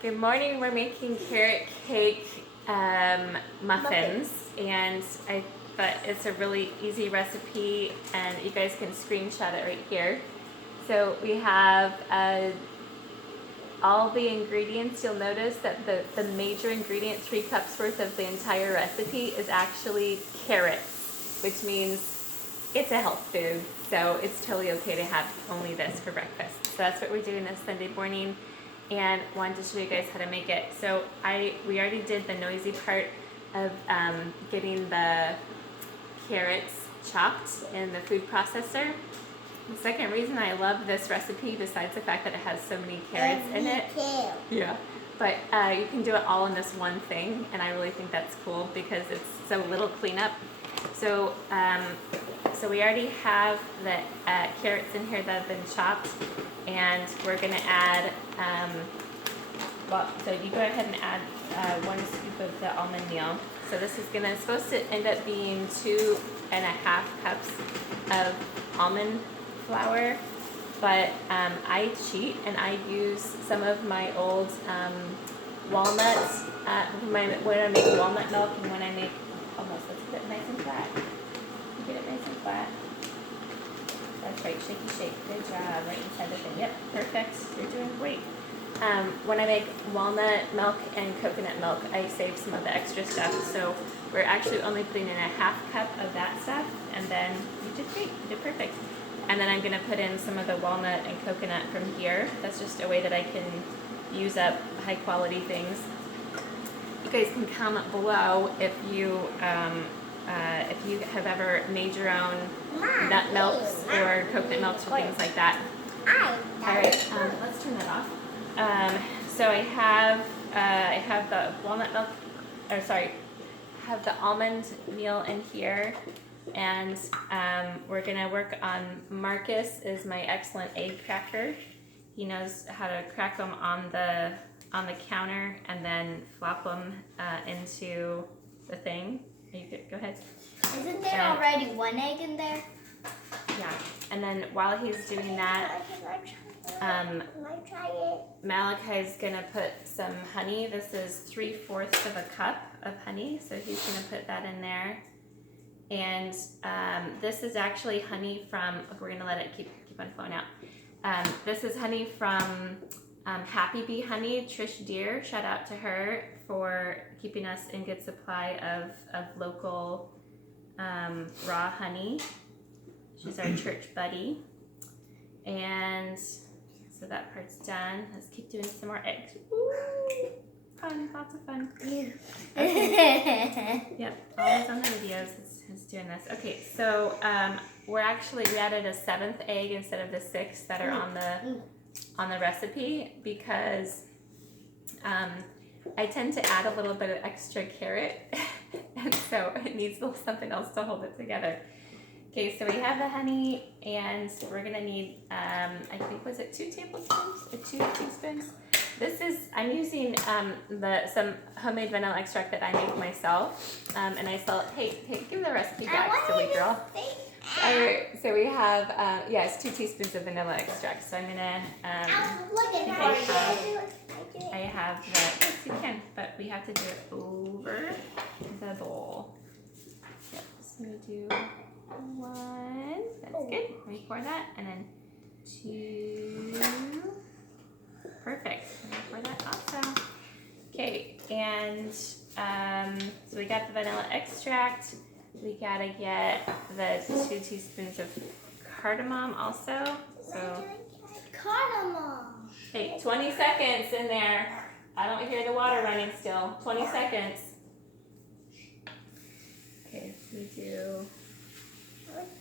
Good morning. We're making carrot cake muffins, and I thought it's a really easy recipe, and you guys can screenshot it right here. So we have all the ingredients. You'll notice that the major ingredient, 3 cups worth of the entire recipe, is actually carrots, which means it's a health food. So it's totally okay to have only this for breakfast. So that's what we're doing this Sunday morning, and wanted to show you guys how to make it. So we already did the noisy part of getting the carrots chopped in the food processor. The second reason I love this recipe, besides the fact that it has so many carrots in it, yeah, but you can do it all in this one thing, and I really think that's cool because it's so little cleanup. So so we already have the carrots in here that have been chopped, and we're gonna add, so you go ahead and add 1 scoop of the almond meal. So this is supposed to end up being 2.5 cups of almond flour, but I cheat and I use some of my old walnuts when I make walnut milk, and when I make, almost, let's get it nice and flat. Get it nice and flat. That's right, shaky shake, good job, right inside the thing. Yep, perfect, you're doing great. When I make walnut milk and coconut milk, I save some of the extra stuff, so we're actually only putting in a 1/2 cup of that stuff, and then you did great, you did perfect. And then I'm gonna put in some of the walnut and coconut from here. That's just a way that I can use up high quality things. You guys can comment below if you have ever made your own nut milks or coconut milks or things like that. Alright, let's turn that off. So I have the walnut milk, I have the almond meal in here, and we're gonna work on, Marcus is my excellent egg cracker. He knows how to crack them on the counter and then flop them into the thing. Are you good? Go ahead. Isn't there already 1 egg in there? Yeah, and then while he's doing that, Malachi's gonna put some honey. This is 3/4 of a cup of honey, so he's gonna put that in there. And this is actually honey from, we're gonna let it keep on flowing out. This is honey from Happy Bee Honey, Trish Deer, shout out to her for keeping us in good supply of local raw honey. She's our church buddy. And so that part's done. Let's keep doing some more eggs. Ooh, fun, lots of fun. Okay. Yep, always on the videos is doing this. Okay, so we added a 7th egg instead of the 6 that are on the recipe, because I tend to add a little bit of extra carrot, and so it needs something else to hold it together. Okay, so we have the honey, and we're gonna need, I think, was it 2 tablespoons or 2 teaspoons? This is, I'm using some homemade vanilla extract that I make myself, and I sell it. Hey, give the recipe back, silly girl. Alright, so we have, it's 2 teaspoons of vanilla extract. So I'm gonna, I have the, yes, you can, but we have to do it over the bowl. Yep, so we do 1, that's good. Let me pour that, and then 2, perfect. Let me pour that also. Okay, and so we got the vanilla extract. We gotta get the 2 teaspoons of cardamom also. So Cardamom. hey, 20 seconds in there. I don't hear the water running still. 20 seconds. Okay, so we do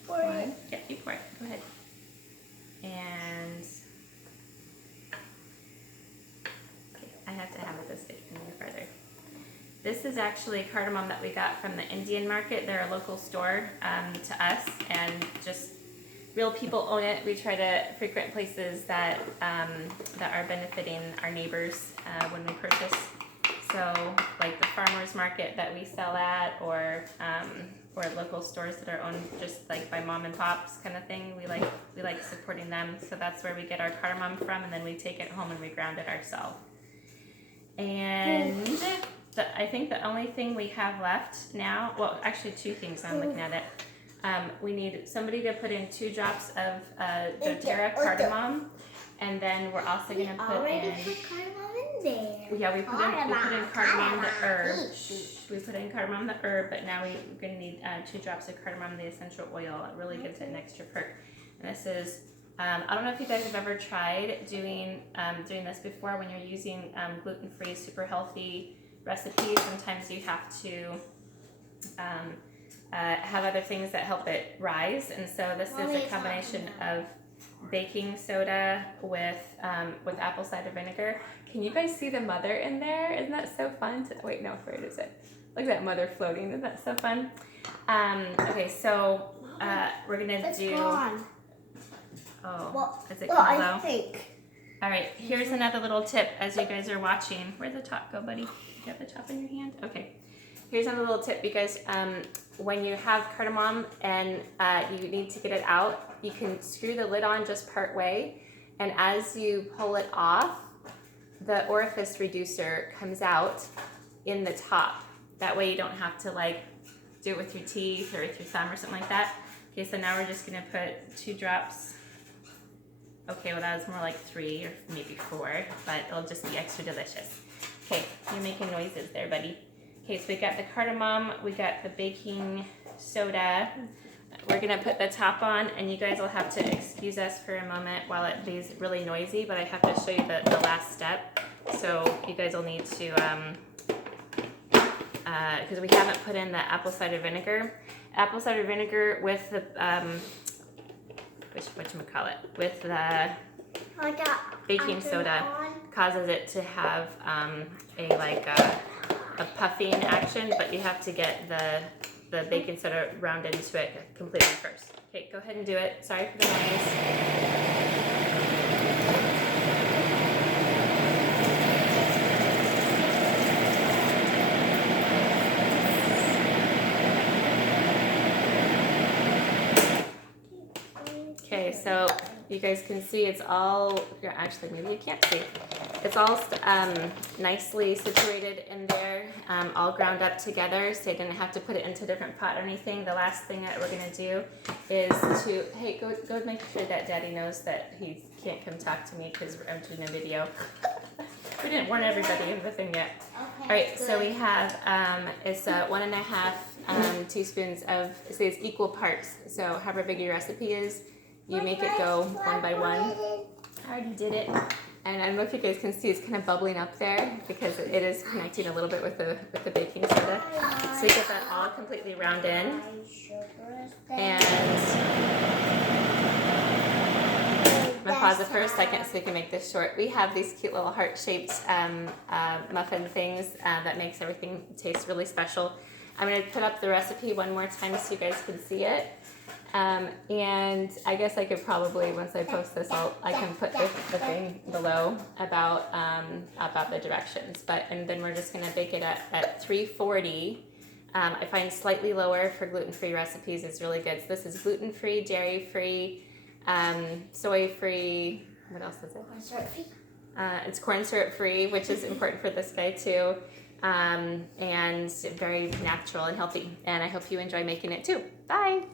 1. Yep, you pour it. Go ahead. And okay, I have to have it this big and go further. This is actually cardamom that we got from the Indian market. They're a local store to us, and just real people own it. We try to frequent places that are benefiting our neighbors when we purchase. So like the farmers market that we sell at, or local stores that are owned just like by mom and pops kind of thing. We like supporting them. So that's where we get our cardamom from, and then we take it home and we ground it ourselves. And I think the only thing we have left now, well, actually 2 things I'm looking at it. We need somebody to put in 2 drops of doTERRA cardamom, and then we're also going to put in. Cardamom in there. Yeah, we put in cardamom the herb. We put in cardamom the herb, but now we're going to need 2 drops of cardamom the essential oil. It really gives it an extra perk. And this is. I don't know if you guys have ever tried doing this before. When you're using gluten-free, super healthy recipes, sometimes you have to have other things that help it rise. And so this is a combination of baking soda with apple cider vinegar. Can you guys see the mother in there? Isn't that so fun? Wait, no, where is it? Look at that mother floating. Isn't that so fun? Okay, so we're gonna do. Gone. Oh, well, is it well, I low? think. All right, here's another little tip as you guys are watching. Where'd the top go, buddy? You got the top in your hand? Okay. Here's another little tip because when you have cardamom and you need to get it out, you can screw the lid on just part way, and as you pull it off, the orifice reducer comes out in the top. That way you don't have to like do it with your teeth or with your thumb or something like that. Okay, so now we're just gonna put 2 drops. Okay, well that was more like 3 or maybe 4, but it'll just be extra delicious. Okay, you're making noises there, buddy. Okay, so we got the cardamom, we got the baking soda. We're gonna put the top on, and you guys will have to excuse us for a moment while it is really noisy, but I have to show you the last step. So you guys will need to, because we haven't put in the apple cider vinegar. Apple cider vinegar with the, whatchamacallit, with the baking soda causes it to have a puffing action, but you have to get the baking soda round into it completely first. Okay, go ahead and do it. Sorry for the noise. Okay, so you guys can see it's all, actually maybe you can't see, it's all nicely situated in there, all ground up together, so you didn't have to put it into a different pot or anything. The last thing that we're going to do is to, hey, go make sure that Daddy knows that he can't come talk to me because I'm doing a video. We didn't warn everybody of the thing yet. Okay, all right, good. So we have, it's 1.5 teaspoons of, it says equal parts, so however big your recipe is, you make it go 1 by 1. I already did it. And I don't know if you guys can see it's kind of bubbling up there because it is connecting a little bit with the baking soda. So you get that all completely round in. And I'm going to pause it for a second so we can make this short. We have these cute little heart-shaped muffin things that makes everything taste really special. I'm going to put up the recipe one more time so you guys can see it. And I guess I could probably, once I post this, I can put the thing below about the directions. And then we're just gonna bake it at 340. I find slightly lower for gluten-free recipes is really good. So this is gluten-free, dairy-free, soy-free. What else is it? Corn syrup-free. It's corn syrup-free, which is important for this guy too. And very natural and healthy. And I hope you enjoy making it too. Bye.